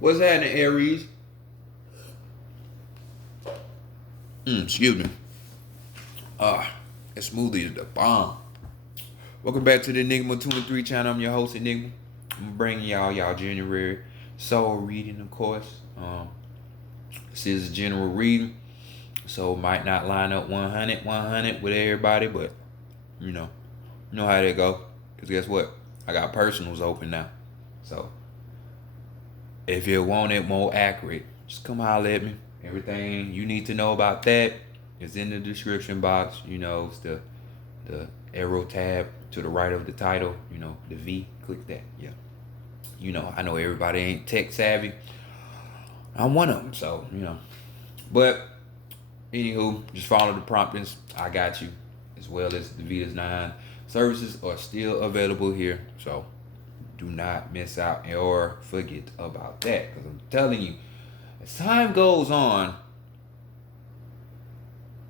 What's happening, Aries? Excuse me. That smoothie is the bomb. Welcome back to the Enigma 2 and 3 channel. I'm your host, Enigma. I'm bringing y'all January soul reading, of course. This is a general reading, so it might not line up 100 with everybody, but you know how they go. Because guess what? I got personals open now. So if you want it more accurate, just come holler at me. Everything you need to know about that is in the description box. It's the arrow tab to the right of the title. The V. Click that. Yeah. I know everybody ain't tech savvy. I'm one of them, so But anywho, just follow the promptings. I got you, as well as the Vitas 9 services are still available here. So do not miss out or forget about that. Because I'm telling you, as time goes on,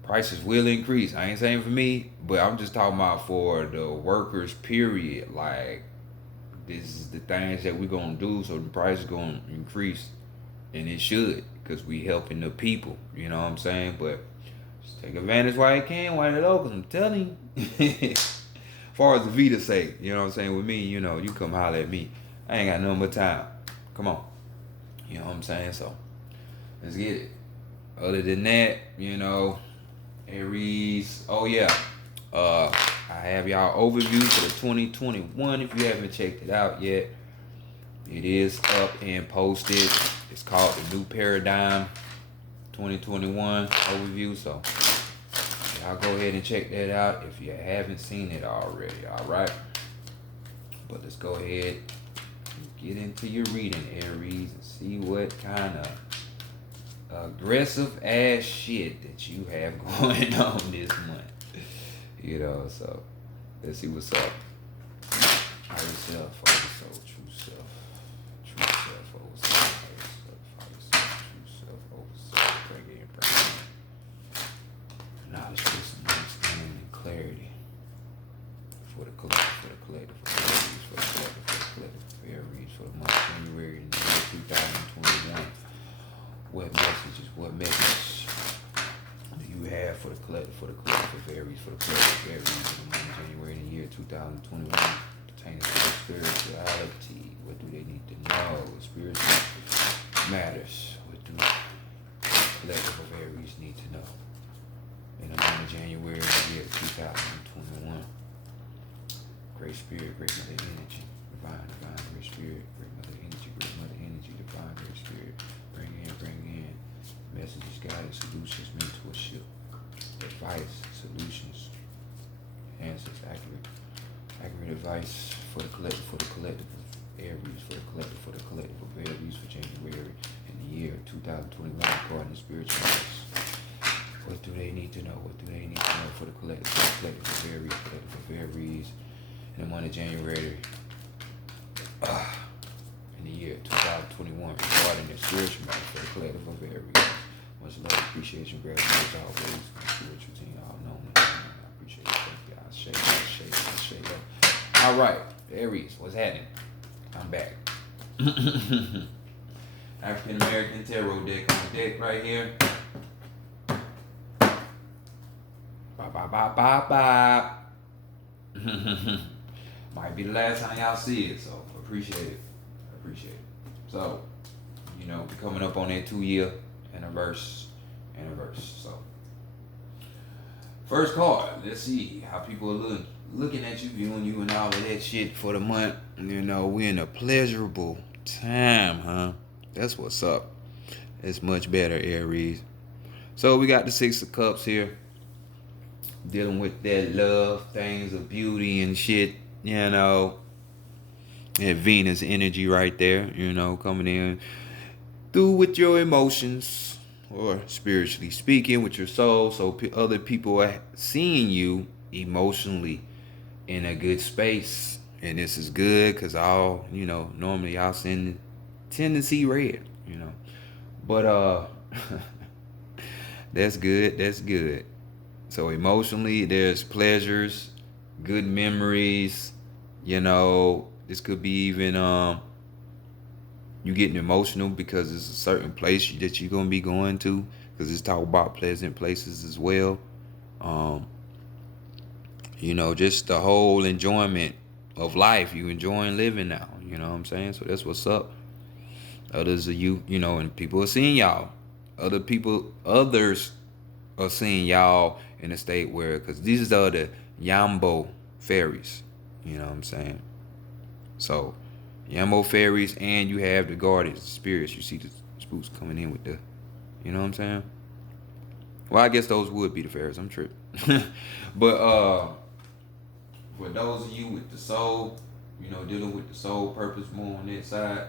prices will increase. I ain't saying for me, but I'm just talking about for the workers, period. Like, this is the things that we're going to do, so the price is going to increase. And it should, because we helping the people. You know what I'm saying? But just take advantage while you can, while you're low, because I'm telling you. As far as the Vita say, you know what I'm saying? With me, you come holler at me. I ain't got nothing but time. Come on. You know what I'm saying? So, let's get it. Other than that, Aries. Oh yeah. I have y'all overview for the 2021. If you haven't checked it out yet, it is up and posted. It's called the New Paradigm 2021 overview. So y'all go ahead and check that out if you haven't seen it already. All right. But let's go ahead and get into your reading, Aries, and see what kind of aggressive ass shit that you have going on this month. So let's see what's up. Higher self, over soul, true self, over soul, higher self, true self, over soul, bring it in. Knowledge, wisdom, understanding, and clarity for the collective, for the collective, for Aries, for the month of January in the year 2021. What message do you have for the collective of Aries, for the collective of Aries in the month of January in the year 2021, pertaining to spirituality? What do they need to know? Spiritual matters. What do the collective of Aries need to know in the month of January in the year 2021? Great spirit, great mother energy, divine, great spirit, great mother energy, divine, great spirit. Bring in messages, guidance, solutions, mentorship, advice, solutions, answers, accurate advice for the collective of Aries, for the collective of Aries for January in the year 2021, according to spiritual matters. What do they need to know? What do they need to know for the collective of Aries in the month of January in the year 2021, regarding their spiritual matter for the collective of Aries? Much love, appreciation, gratitude as always. My spiritual team, all known. I appreciate it. Thank you. I shake up. All right, Aries, what's happening? I'm back. African American Tarot deck on the deck right here. Bye. Might be the last time y'all see it, so appreciate it. So, we're coming up on that 2-year anniversary. So, first card. Let's see how people are looking at you, viewing you, and all of that shit for the month. We're in a pleasurable time, huh? That's what's up. It's much better, Aries. So we got the 6 of Cups here, dealing with that love, things of beauty and shit. And Venus energy right there. Coming in through with your emotions, or spiritually speaking, with your soul, so other people are seeing you emotionally in a good space. And this is good, because normally y'all tend to see red, but that's good. So emotionally, there's pleasures, good memories. This could be even You getting emotional because it's a certain place that you're gonna be going to, because it's talk about pleasant places as well. Um, just the whole enjoyment of life. You enjoying living now. You know what I'm saying? So that's what's up. Others of you, and people are seeing y'all. Others are seeing y'all in a state where, because these are the Yambo fairies. You know what I'm saying? So, Yambo fairies, and you have the guardians, the spirits. You see the spooks coming in with the, you know what I'm saying? Well, I guess those would be the fairies. I'm tripping. But for those of you with the soul, dealing with the soul purpose more on that side,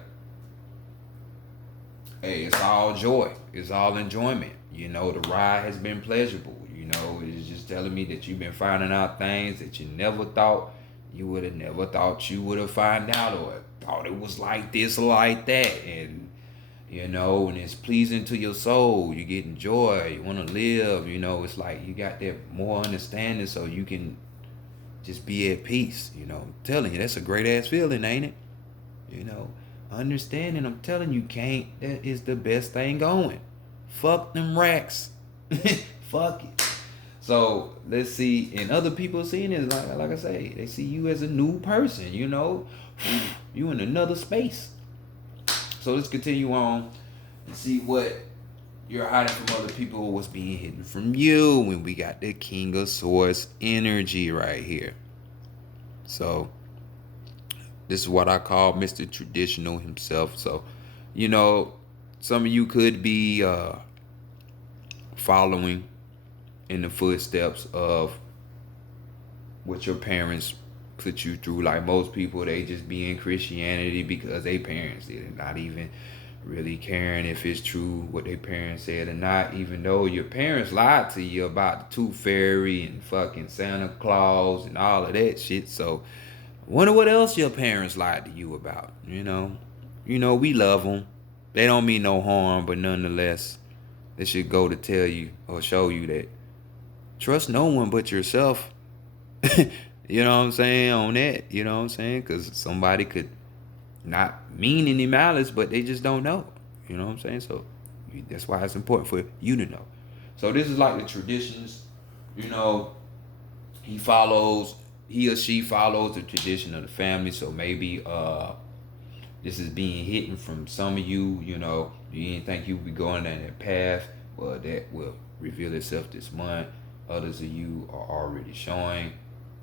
hey, it's all joy. It's all enjoyment. The ride has been pleasurable. It's just telling me that you've been finding out things that you never thought you would have never thought you would have found out, or thought it was like this or like that. And it's pleasing to your soul. You getting joy. You want to live. It's like you got that more understanding, so you can just be at peace. I'm telling you, that's a great ass feeling, ain't it? You know, Understanding, I'm telling you, can't. That is the best thing going. Fuck them racks. Fuck it. So let's see, and other people seeing it, like I say, they see you as a new person. You in another space. So let's continue on and see what you're hiding from other people, what's being hidden from you. When we got the King of Swords energy right here. So this is what I call Mr. Traditional himself. So, you know, some of you could be following in the footsteps of what your parents put you through. Like most people, they just be in Christianity because their parents did it, not even really caring if it's true what their parents said or not, even though your parents lied to you about the tooth fairy and fucking Santa Claus and all of that shit. So wonder what else your parents lied to you about. We love them. They don't mean no harm, but nonetheless, they should go to tell you or show you that trust no one but yourself. You know what I'm saying on that? You know what I'm saying? Because somebody could not mean any malice, but they just don't know. You know what I'm saying? So that's why it's important for you to know. So this is like the traditions. You know, he or she follows the tradition of the family. So maybe this is being hidden from some of you. You didn't think you would be going down that path. Well, that will reveal itself this month. Others of you are already showing.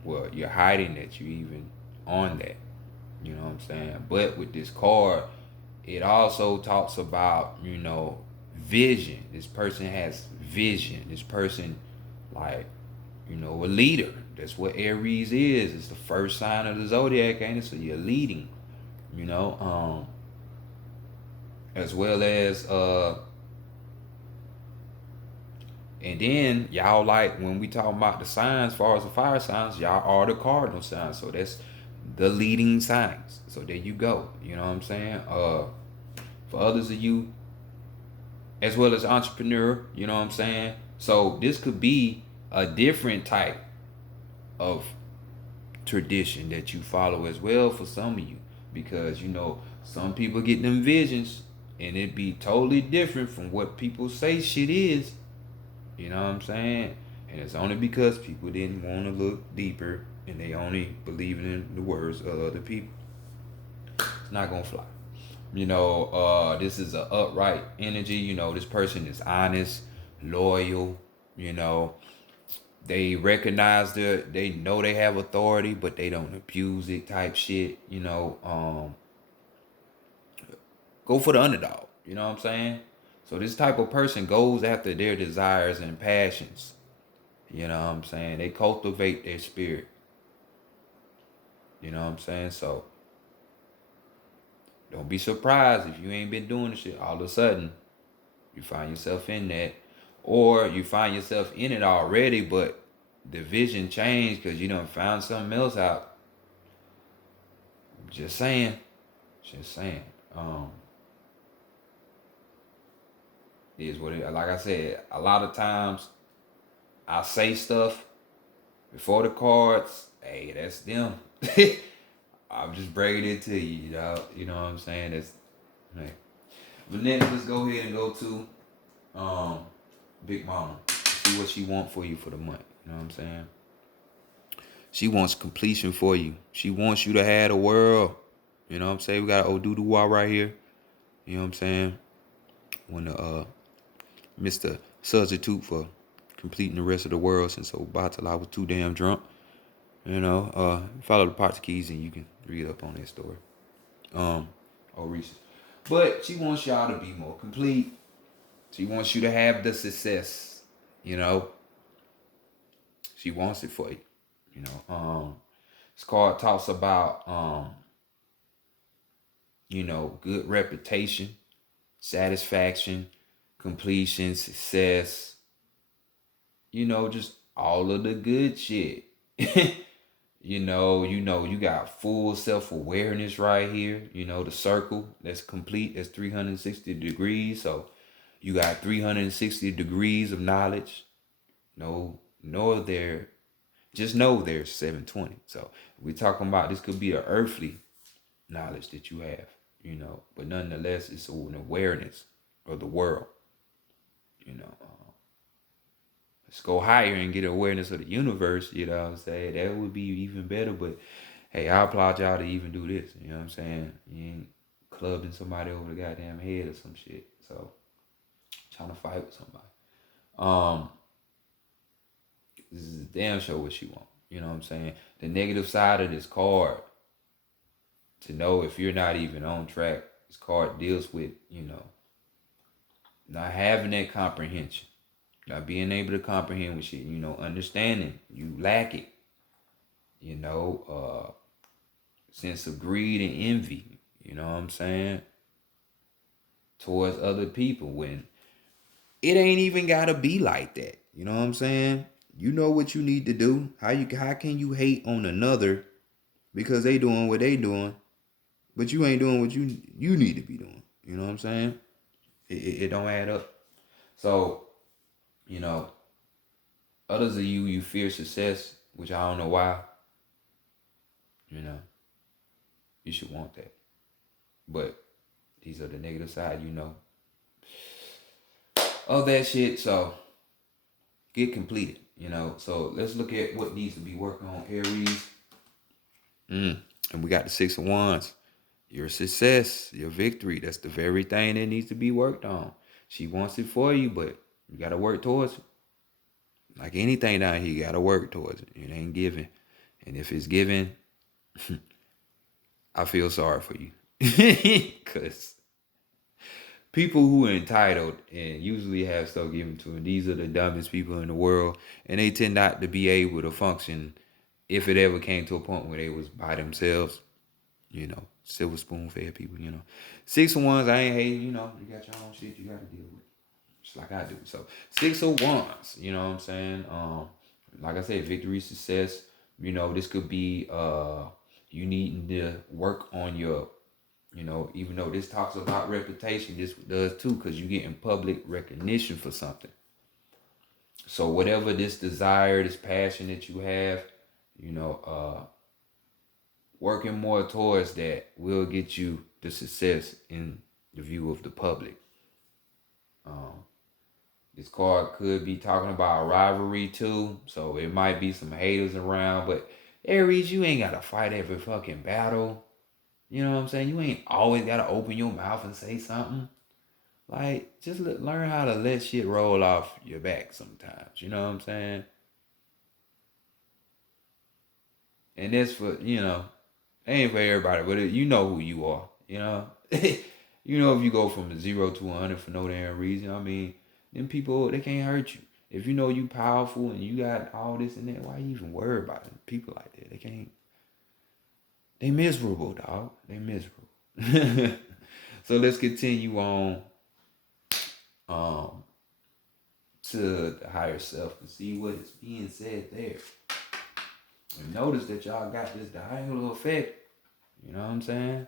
Well, you're hiding that you even on that. You know what I'm saying? But with this card, it also talks about, vision. This person has vision. This person, like, a leader. That's what Aries is. It's the first sign of the zodiac, ain't it? So you're leading, as well as and then y'all, like when we talk about the signs, as far as the fire signs, y'all are the cardinal signs. So that's the leading signs. So there you go. You know what I'm saying? For others of you, as well as entrepreneur, you know what I'm saying? So this could be a different type of tradition that you follow as well for some of you. Because some people get them visions and it be totally different from what people say shit is. You know what I'm saying? And it's only because people didn't want to look deeper and they only believe in the words of other people. It's not gonna fly. This is an upright energy. This person is honest, loyal. They recognize they know they have authority, but they don't abuse it type shit. Go for the underdog. You know what I'm saying? So this type of person goes after their desires and passions. You know what I'm saying? They cultivate their spirit. You know what I'm saying? So don't be surprised if you ain't been doing this shit. All of a sudden, you find yourself in that. Or you find yourself in it already, but the vision changed because you done found something else out. Just saying. Just saying. Is what it, like I said, a lot of times I say stuff before the cards. Hey, that's them. I'm just breaking it to you, you know what I'm saying? Right. But next, let's go ahead and go to Big Mama. See what she want for you for the month. You know what I'm saying? She wants completion for you. She wants you to have the world. You know what I'm saying? We got Oduduwa right here. You know what I'm saying? When the Mr. Substitute for completing the rest of the world since Obatala was too damn drunk. You know, follow the Portuguese and you can read up on that story. Aries. But she wants y'all to be more complete. She wants you to have the success. You know, she wants it for you. You know, this card talks about you know, good reputation, satisfaction, completion, success, you know, just all of the good shit. You got full self-awareness right here. You know, the circle that's complete, that's 360 degrees. So you got 360 degrees of knowledge. Just know there's 720. So we're talking about this could be an earthly knowledge that you have, you know, but nonetheless, it's an awareness of the world, you know. Let's go higher and get awareness of the universe, you know what I'm saying? That would be even better, but hey, I applaud y'all to even do this, you know what I'm saying? You ain't clubbing somebody over the goddamn head or some shit, so trying to fight with somebody. This is a damn show what you want, you know what I'm saying? The negative side of this card, to know if you're not even on track, this card deals with, you know, not having that comprehension, not being able to comprehend with shit, you know, understanding, you lack it, you know, sense of greed and envy, you know what I'm saying, towards other people when it ain't even gotta be like that, you know what I'm saying? You know what you need to do. How can you hate on another because they doing what they doing, but you ain't doing what you need to be doing? You know what I'm saying? It don't add up. So, you know, others of you fear success, which I don't know why. You know, you should want that. But these are the negative side, you know, of that shit. So get completed, you know. So let's look at what needs to be worked on, Aries. And we got the 6 of Wands. Your success, your victory. That's the very thing that needs to be worked on. She wants it for you, but you got to work towards it. Like anything down here, you got to work towards it. It ain't given. And if it's given, I feel sorry for you. Because people who are entitled and usually have stuff given to them, these are the dumbest people in the world. And they tend not to be able to function if it ever came to a point where they was by themselves. You know, silver spoon fed people, you know. 6 of Wands, I ain't hating, you know. You got your own shit you got to deal with. Just like I do. So 6 of Wands, you know what I'm saying? Like I said, victory, success. You know, this could be you needing to work on your, you know, even though this talks about reputation, this does too, because you getting public recognition for something. So whatever this desire, this passion that you have, you know, working more towards that will get you the success in the view of the public. This card could be talking about rivalry too, so it might be some haters around, but Aries, you ain't gotta fight every fucking battle. You know what I'm saying? You ain't always gotta open your mouth and say something. Like, just learn how to let shit roll off your back sometimes. You know what I'm saying? And that's for, you know, ain't for everybody, but you know who you are, you know? You know, if you go from 0 to 100 for no damn reason, I mean, them people, they can't hurt you. If you know you powerful and you got all this and that, why you even worry about it? People like that, they can't. They miserable, dog. They miserable. So let's continue on to the higher self and see what is being said there. And notice that y'all got this diagonal effect. You know what I'm saying?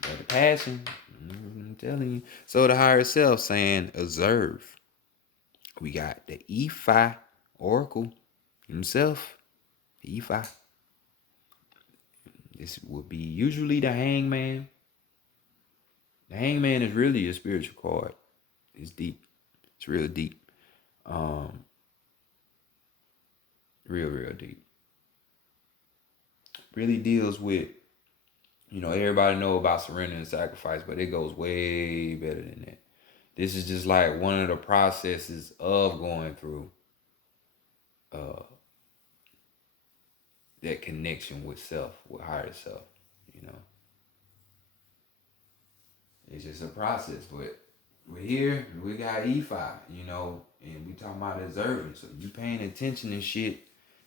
Got the passion. I'm telling you. So the higher self saying observe. We got the Ephi Oracle himself. Ephi. This would be usually the hangman. The Hangman is really a spiritual card. It's deep. It's real deep. Real deep. Really deals with, everybody know about surrender and sacrifice, but it goes way better than that. This is just like one of the processes of going through that connection with self, with higher self, you know. It's just a process, but we're here, we got E5, and we talking about observing. So you paying attention and shit,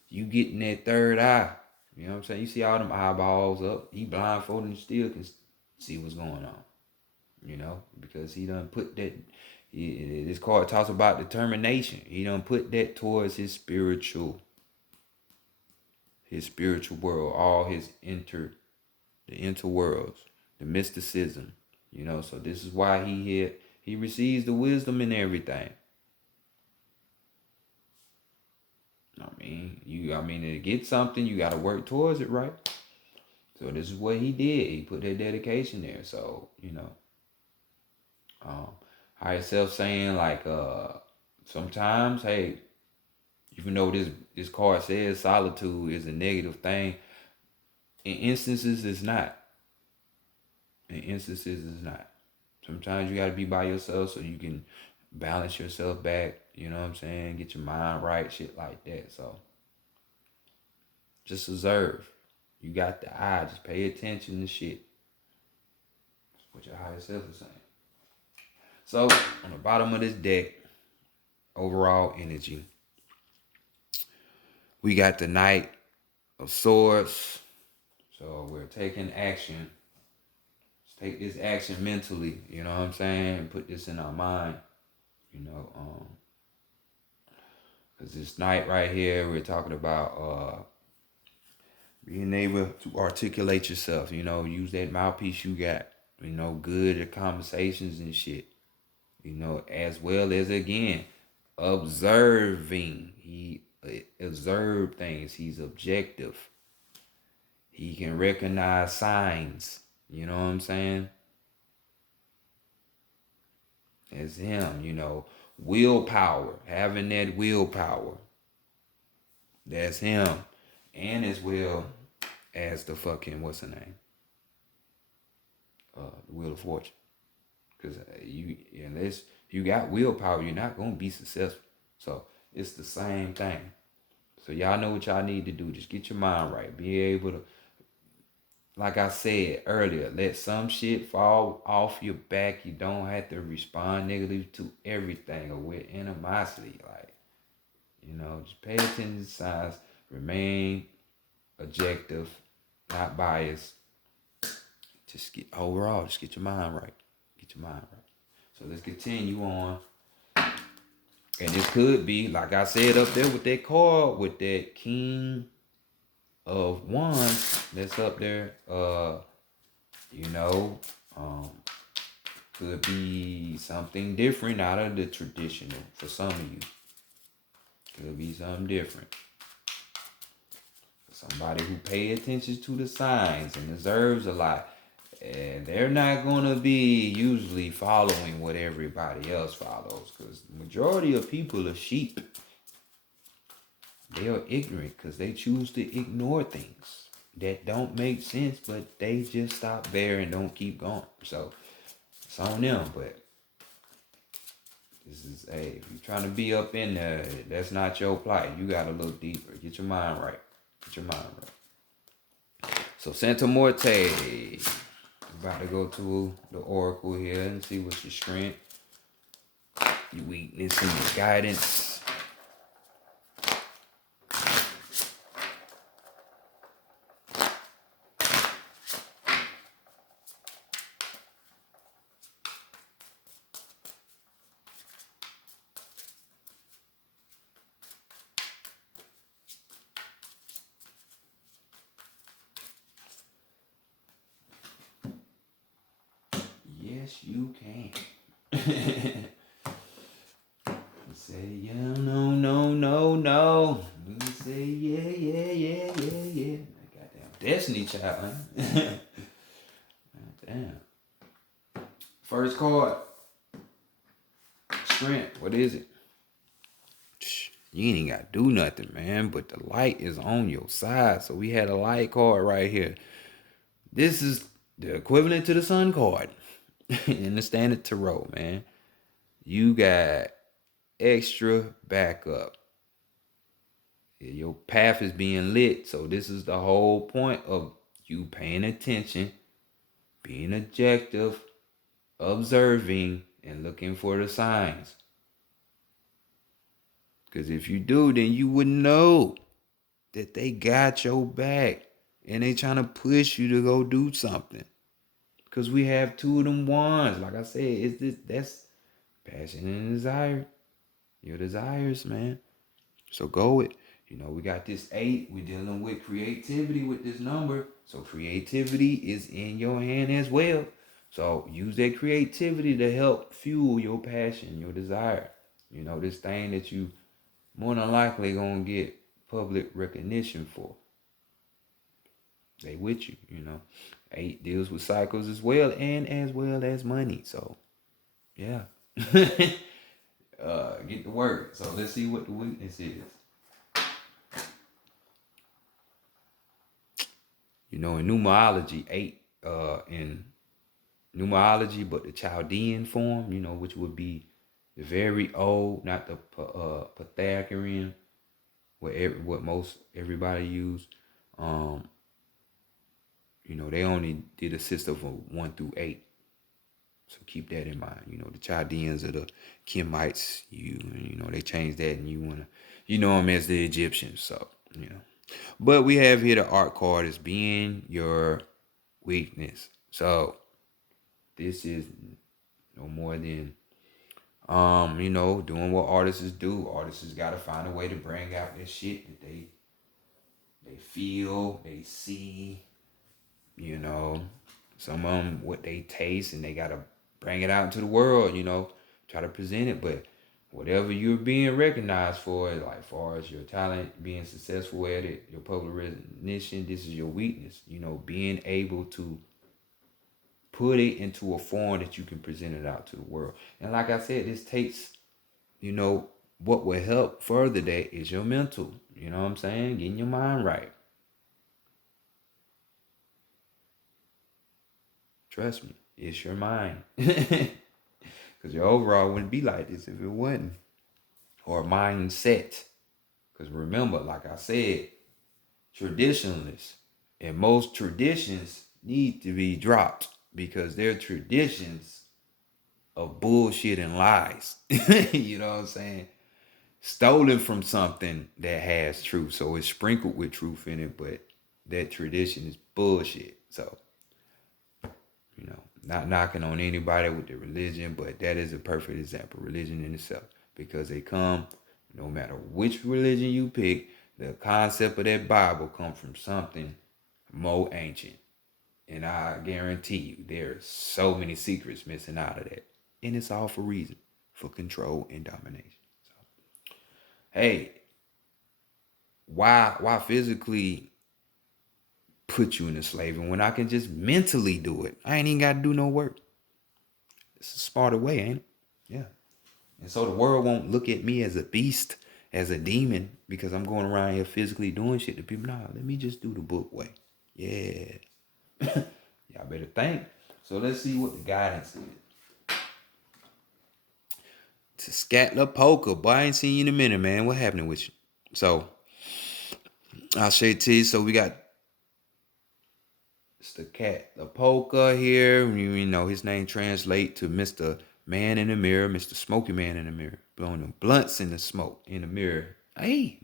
you getting that third eye. You know what I'm saying? You see all them eyeballs up. He blindfolded and still can see what's going on. Because he done put that. This card talks about determination. He done put that towards his spiritual world, all his the interworlds, the mysticism. So this is why he receives the wisdom and everything. To get something, you got to work towards it, right? So this is what he did. He put that dedication there. So, higher self saying like, sometimes, hey, even though this card says solitude is a negative thing, in instances it's not. Sometimes you got to be by yourself so you can balance yourself back. You know what I'm saying? Get your mind right, shit like that. So just observe. You got the eye. Just pay attention to shit. That's what your higher self is saying. So on the bottom of this deck, overall energy, we got the Knight of Swords. So we're taking action. Let's take this action mentally. You know what I'm saying? Put this in our mind. Because this Knight right here, we're talking about being able to articulate yourself. Use that mouthpiece you got. Good at conversations and shit. As well as, again, observing. He observed things. He's objective. He can recognize signs. You know what I'm saying? As him, willpower. Having that willpower. That's him. And as well as the fucking, what's her name? The Wheel of Fortune. Because unless you got willpower, you're not going to be successful. So it's the same thing. So y'all know what y'all need to do. Just get your mind right. Be able to, like I said earlier, let some shit fall off your back. You don't have to respond negatively to everything or with animosity. Just pay attention to signs. Remain objective, not biased. Just get your mind right. So let's continue on. And it could be, like I said up there with that card, with that King of Wands that's up there, could be something different out of the traditional for some of you. Could be something different. For somebody who pay attention to the signs and observes a lot. And they're not going to be usually following what everybody else follows. Because the majority of people are sheep. They are ignorant because they choose to ignore things that don't make sense, but they just stop there and don't keep going. So it's on them, but this is, hey, if you're trying to be up in there, that's not your plight. You got to look deeper. Get your mind right. So Santa Morte, about to go to the Oracle here and see what's your strength, your weakness, and your guidance. Yes, you can. Say, yeah, no. You say, yeah. Goddamn Destiny Child, man. Damn. strength. What is it? You ain't got to do nothing, man. But the light is on your side. So we had a light card right here. This is the equivalent to the sun card in the standard tarot, man. You got extra backup. Your path is being lit. So this is the whole point of you paying attention, being objective, observing, and looking for the signs. Because if you do, then you would know that they got your back and they trying to push you to go do something. Because we have two of them wands. Like I said, that's passion and desire. Your desires, man. So go with, we got this 8. We're dealing with creativity with this number. So creativity is in your hand as well. So use that creativity to help fuel your passion, your desire. This thing that you more than likely gonna get public recognition for. They with you. 8 deals with cycles as well, and as well as money. So yeah. Get the word. So let's see what the weakness is. In numerology, 8 in numerology, but the Chaldean form, which would be the very old, not the Pythagorean, what most everybody use. They only did a system of 1 through 8. So keep that in mind. The Chaldeans are the Kemites. They changed that, and you wanna, them as the Egyptians. So but we have here the art card as being your weakness. So this is no more than doing what artists do. Artists gotta find a way to bring out that shit that they feel, they see. Some of them what they taste, and they gotta bring it out into the world. Try to present it, but whatever you're being recognized for, like far as your talent, being successful at it, your public recognition, this is your weakness. Being able to put it into a form that you can present it out to the world. And like I said, this takes, what will help further that is your mental. You know what I'm saying? Getting your mind right. Trust me, it's your mind. Because your overall wouldn't be like this if it wasn't. Or mindset. Because remember, like I said, traditionalists and most traditions need to be dropped because they're traditions of bullshit and lies. You know what I'm saying? Stolen from something that has truth. So it's sprinkled with truth in it, but that tradition is bullshit. So, not knocking on anybody with their religion, but that is a perfect example, religion in itself. Because they come, no matter which religion you pick, the concept of that Bible comes from something more ancient. And I guarantee you, there's so many secrets missing out of that. And it's all for reason, for control and domination. So, hey, why physically put you in a slavery when I can just mentally do it? I ain't even got to do no work. It's a smarter way, ain't it? Yeah. And so the world won't look at me as a beast, as a demon, because I'm going around here physically doing shit to people. Nah, let me just do the book way. Yeah. Y'all better think. So let's see what the guidance is. To Scatla Poker. Boy, I ain't seen you in a minute, man. What happening with you? So I'll say it to you. So we got Mr. Cat Lapoka here. His name translate to Mr. Man in the Mirror, Mr. Smoky Man in the Mirror. Blowing them blunts in the smoke in the mirror. Hey.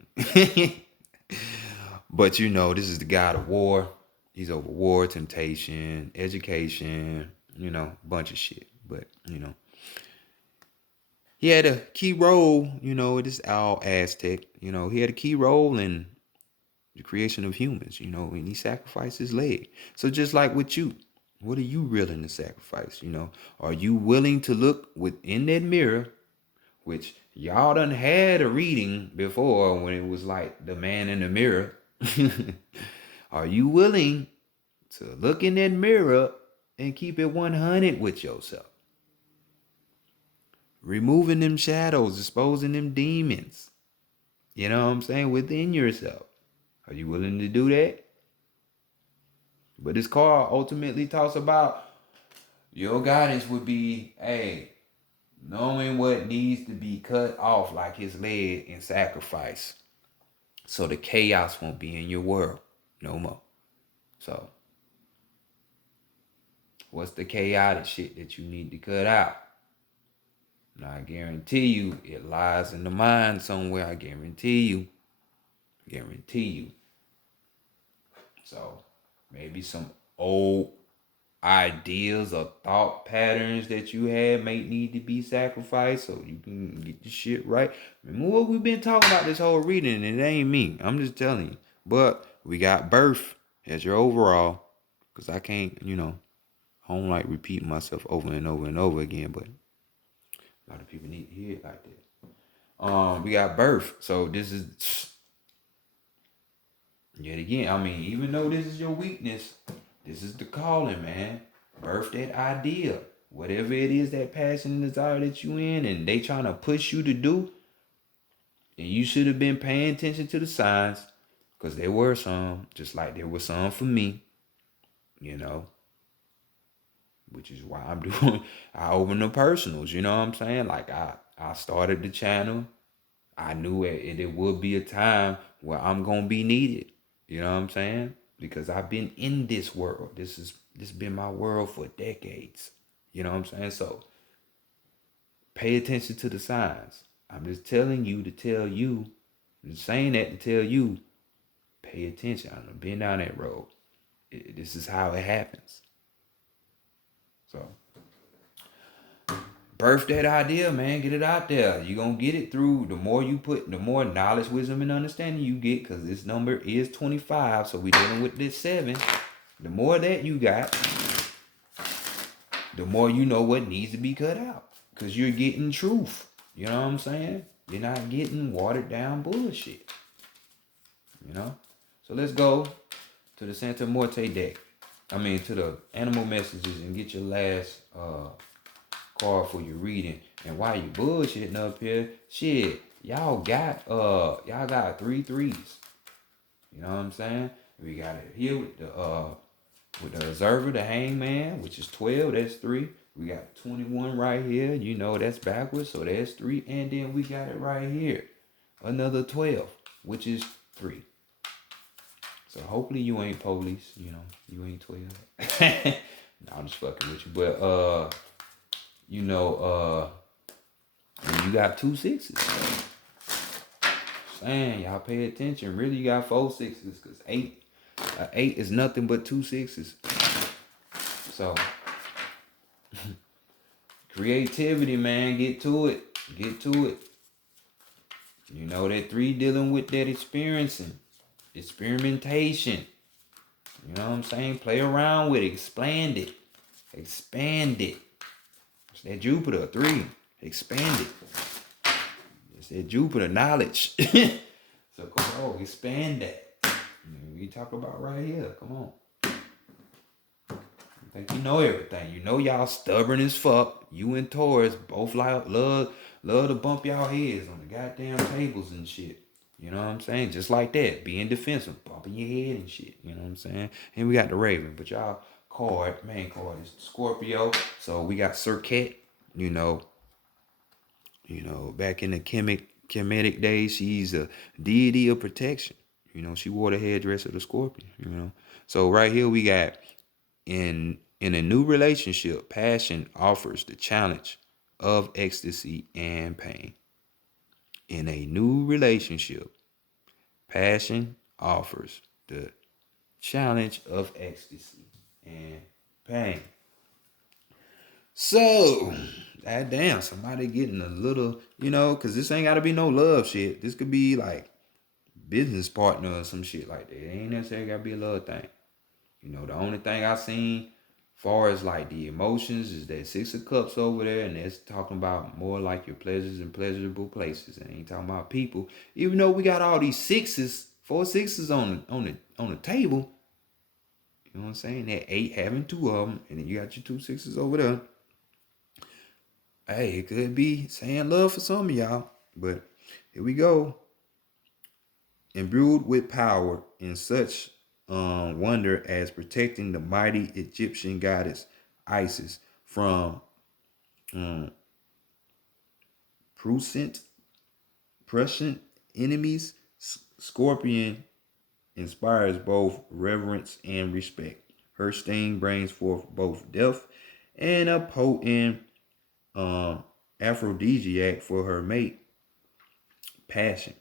But this is the god of war. He's over war, temptation, education, bunch of shit. But, he had a key role, this all Aztec, he had a key role in the creation of humans, and he sacrificed his leg. So just like with you, what are you willing to sacrifice? Are you willing to look within that mirror, which y'all done had a reading before when it was like the man in the mirror? Are you willing to look in that mirror and keep it 100 with yourself? removing them shadows, exposing them demons. You know what I'm saying? Within yourself. Are you willing to do that? But this card ultimately talks about your guidance would be, hey, knowing what needs to be cut off like his leg in sacrifice. So the chaos won't be in your world no more. So what's the chaotic shit that you need to cut out? Now I guarantee you it lies in the mind somewhere. I guarantee you. Guarantee you. So maybe some old ideas or thought patterns that you had may need to be sacrificed so you can get the shit right. Remember what we've been talking about this whole reading, and it ain't me. I'm just telling you. But we got birth as your overall, because I can't, I don't like repeating myself over and over and over again, but a lot of people need to hear it like that. We got birth. So this is yet again, I mean, even though this is your weakness, this is the calling, man. Birth that idea. Whatever it is, that passion and desire that you in, and they trying to push you to do, and you should have been paying attention to the signs, because there were some, just like there were some for me, which is why I'm doing, I open the personals, you know what I'm saying? Like I started the channel. I knew it would be a time where I'm going to be needed. You know what I'm saying? Because I've been in this world. This has been my world for decades. You know what I'm saying? So pay attention to the signs. I'm just telling you to tell you. I'm just saying that to tell you, pay attention. I've been down that road. This is how it happens. So birth that idea, man. Get it out there. You're going to get it through. The more you put, the more knowledge, wisdom, and understanding you get, because this number is 25. So we're dealing with this 7. The more that you got, the more you know what needs to be cut out. Because you're getting truth. You know what I'm saying? You're not getting watered down bullshit. So let's go to the Santa Morte deck. To the animal messages and get your last card for your reading. And while you bullshitting up here, shit, y'all got 3 threes. You know what I'm saying? We got it here with the observer, the hangman, which is 12, that's 3. We got 21 right here, that's backwards, so that's 3. And then we got it right here, another 12, which is 3. So hopefully you ain't police, you ain't 12. No, I'm just fucking with you. But you got 2 6s. Saying y'all pay attention. Really, you got 4 6s, because 8 is nothing but 2 6s. So creativity, man, get to it. That 3 dealing with that experimentation. You know what I'm saying? Play around with it, expand it. It's that Jupiter 3. Expand it. It's that Jupiter knowledge. So come on, expand that. We talk about right here. Come on. I think you know everything. Y'all stubborn as fuck. You and Taurus both love to bump y'all heads on the goddamn tables and shit. You know what I'm saying? Just like that. Being defensive, bumping your head and shit. You know what I'm saying? And we got the Raven. But y'all main card is Scorpio. So we got Serket, back in the Kemetic days, she's a deity of protection. She wore the headdress of the scorpion, So right here we got in a new relationship, passion offers the challenge of ecstasy and pain. In a new relationship, passion offers the challenge of ecstasy and pain. So, damn, somebody getting a little, because this ain't got to be no love shit. This could be like business partner or some shit like that. It ain't necessarily got to be a love thing. The only thing I seen far as like the emotions is that 6 of Cups over there, and that's talking about more like your pleasures and pleasurable places. And ain't talking about people. Even though we got all these 6s, 4 6s on the table. You know what I'm saying? That 8 having 2 of them, and then you got your 2 6s over there. Hey, it could be saying love for some of y'all. But here we go. Imbued with power in such wonder as protecting the mighty Egyptian goddess Isis from um, prescient, prescient enemies, Scorpion inspires both reverence and respect. Her sting brings forth both death and a potent um, aphrodisiac for her mate, passion.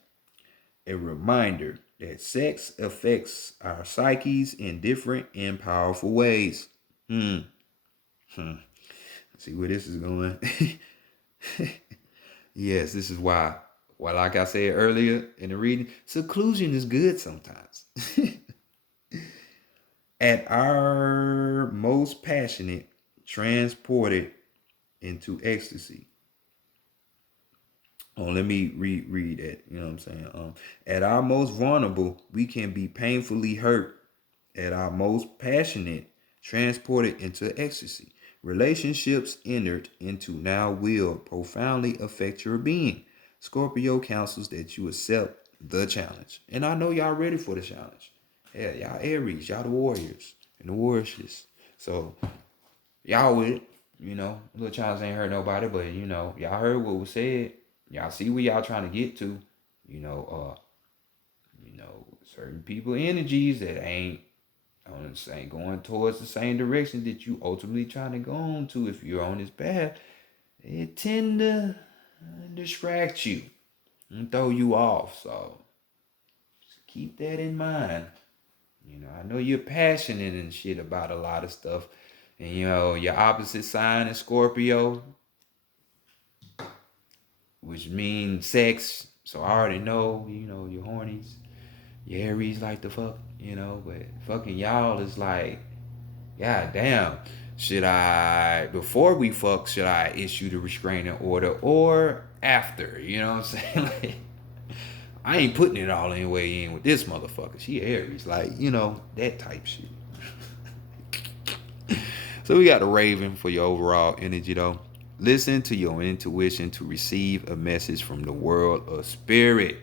A reminder that sex affects our psyches in different and powerful ways. Hmm. Hmm. See where this is going. Yes, this is why. Well, like I said earlier in the reading, seclusion is good sometimes. At our most passionate, transported into ecstasy. Oh, let me read that. You know what I'm saying? At our most vulnerable, we can be painfully hurt. At our most passionate, transported into ecstasy. Relationships entered into now will profoundly affect your being. Scorpio counsels that you accept the challenge. And I know y'all ready for the challenge. Yeah, y'all Aries, y'all the warriors and the warriors. So y'all with it. You know, little challenge ain't hurt nobody, but you know, y'all heard what was said. Y'all see where y'all trying to get to. You know, certain people energies that ain't on the same going towards the same direction that you ultimately trying to go on to. If you're on this path, it tend to distract you and throw you off. So just keep that in mind. You know, I know you're passionate and shit about a lot of stuff. And you know, your opposite sign is Scorpio, which means sex. So I already know, you know, your hornies, your Aries like the fuck, you know, but fucking y'all is like, god damn. Should I, before we fuck, should I issue the restraining order or after? You know what I'm saying? Like, I ain't putting it all anyway in with this motherfucker. She Aries, like, you know, that type shit. So we got the Raven for your overall energy though. Listen to your intuition to receive a message from the world of spirit.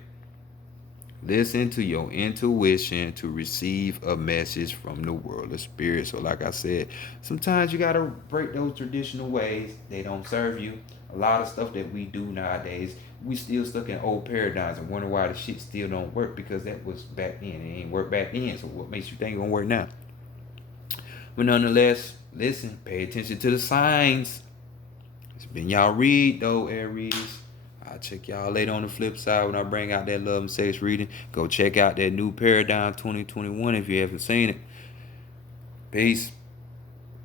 Listen to your intuition to receive a message from the world of spirit. So like I said, sometimes you gotta break those traditional ways. They don't serve you. A lot of stuff that we do nowadays, we still stuck in old paradigms and wonder why the shit still don't work, because that was back then. It ain't work back then. So what makes you think it gonna work now? But nonetheless, listen, pay attention to the signs. It's been y'all read though, Aries. I'll check y'all later on the flip side when I bring out that love and sex reading. Go check out that new Paradigm 2021 if you haven't seen it. Peace.